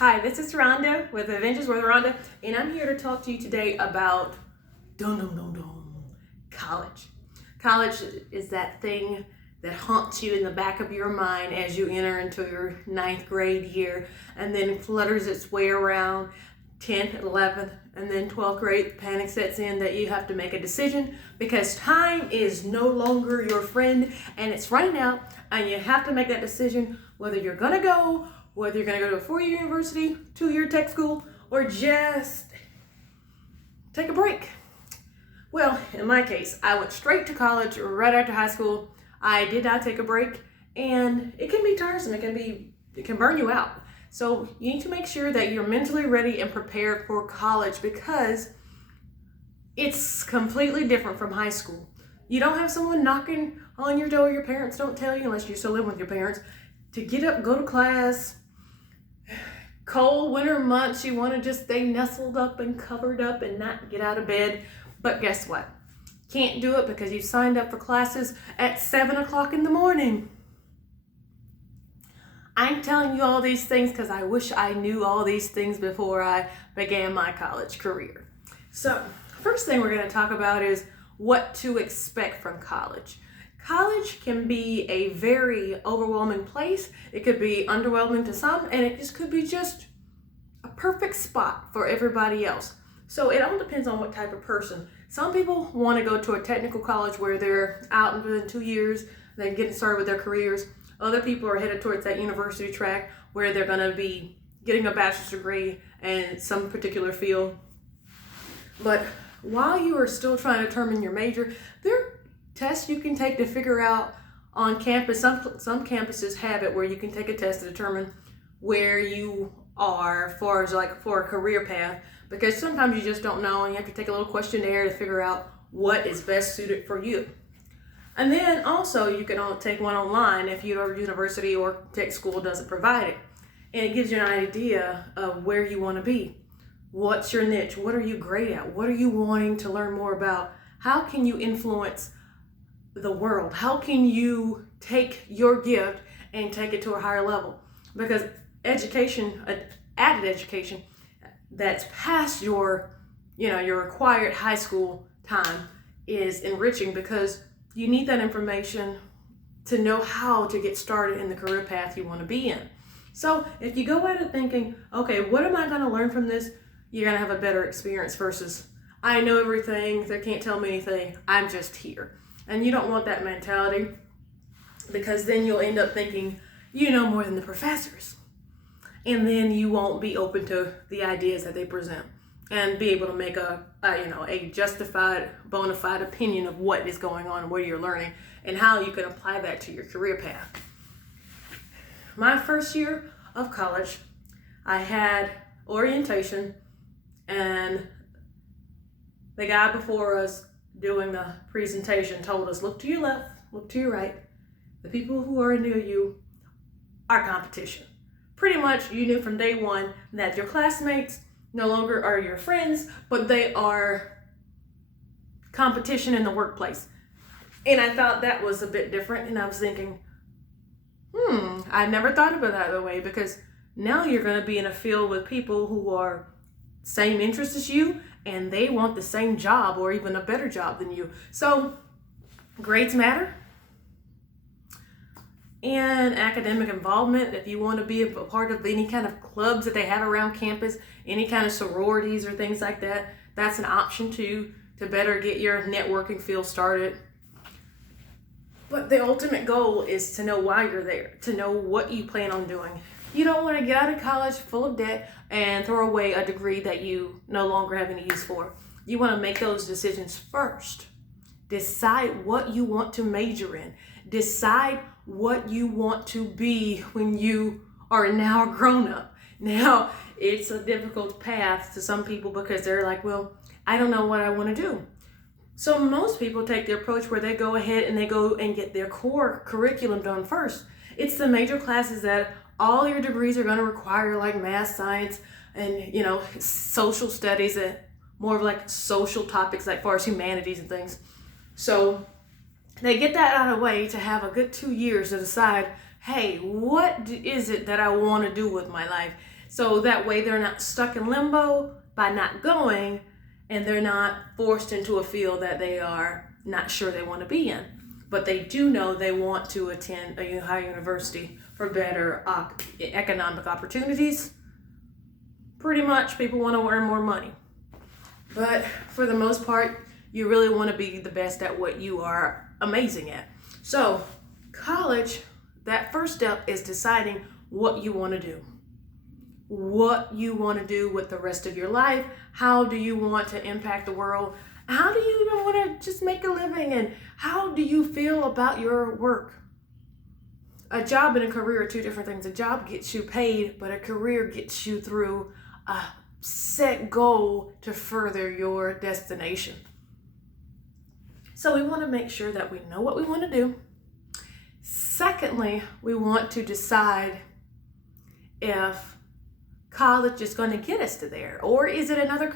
Hi, this is Rhonda with Adventures with Rhonda, and I'm here to talk to you today about college. College is that thing that haunts you in the back of your mind as you enter into your ninth grade year, and then flutters its way around 10th, 11th, and then 12th grade. Panic sets in that you have to make a decision because time is no longer your friend and it's running out, and you have to make that decision whether you're gonna go, whether you're gonna go to a 4-year university, 2-year tech school, or just take a break. Well, in my case, I went straight to college right after high school. I did not take a break, and it can be tiresome. It can burn you out. So you need to make sure that you're mentally ready and prepared for college because it's completely different from high school. You don't have someone knocking on your door. Your parents don't tell you, unless you still live with your parents, to get up, go to class. Cold winter months, you want to just stay nestled up and covered up and not get out of bed. But guess what? Can't do it because you signed up for classes at 7 o'clock in the morning. I'm telling you all these things because I wish I knew all these things before I began my college career. So, first thing we're going to talk about is what to expect from college. College can be a very overwhelming place. It could be underwhelming to some, and it just could be just a perfect spot for everybody else. So it all depends on what type of person. Some people want to go to a technical college where they're out within 2 years, they're getting started with their careers. Other people are headed towards that university track where they're going to be getting a bachelor's degree in some particular field. But while you are still trying to determine your major, there are tests you can take to figure out on campus. Some campuses have it where you can take a test to determine where you are as far as like for a career path, because sometimes you just don't know and you have to take a little questionnaire to figure out what is best suited for you. And then also you can take one online if your university or tech school doesn't provide it. And it gives you an idea of where you want to be. What's your niche? What are you great at? What are you wanting to learn more about? How can you influence the world? How can you take your gift and take it to a higher level? Because education, added education that's past your required high school time is enriching because you need that information to know how to get started in the career path you want to be in. So if you go at it thinking, okay, what am I going to learn from this? You're going to have a better experience versus, I know everything, they can't tell me anything, I'm just here. And you don't want that mentality because then you'll end up thinking you know more than the professors. And then you won't be open to the ideas that they present and be able to make a justified, bona fide opinion of what is going on, what you're learning, and how you can apply that to your career path. My first year of college, I had orientation, and the guy before us doing the presentation told us, look to your left, look to your right. The people who are near you are competition. Pretty much you knew from day one that your classmates no longer are your friends, but they are competition in the workplace. And I thought that was a bit different, and I was thinking, I never thought about it that way, because now you're going to be in a field with people who are same interests as you, and they want the same job or even a better job than you. So grades matter. And academic involvement, if you want to be a part of any kind of clubs that they have around campus, any kind of sororities or things like that, that's an option too, to better get your networking field started. But the ultimate goal is to know why you're there, to know what you plan on doing. You don't want to get out of college full of debt and throw away a degree that you no longer have any use for. You want to make those decisions first. Decide what you want to major in. Decide what you want to be when you are now grown up. Now, it's a difficult path to some people because they're like, well, I don't know what I want to do. So most people take the approach where they go ahead and they go and get their core curriculum done first. It's the major classes that all your degrees are going to require, like math, science, and social studies, and more of like social topics like far as humanities and things. So they get that out of the way to have a good 2 years to decide, hey, what is it that I want to do with my life? So that way they're not stuck in limbo by not going, and they're not forced into a field that they are not sure they want to be in. But they do know they want to attend a higher university for better economic opportunities. Pretty much people want to earn more money. But for the most part, you really want to be the best at what you are amazing at. So college, that first step is deciding what you want to do. What you want to do with the rest of your life. How do you want to impact the world? How do you even want to just make a living? And how do you feel about your work? A job and a career are two different things. A job gets you paid, but a career gets you through a set goal to further your destination. So we want to make sure that we know what we want to do. Secondly, we want to decide if college is going to get us to there, or is it another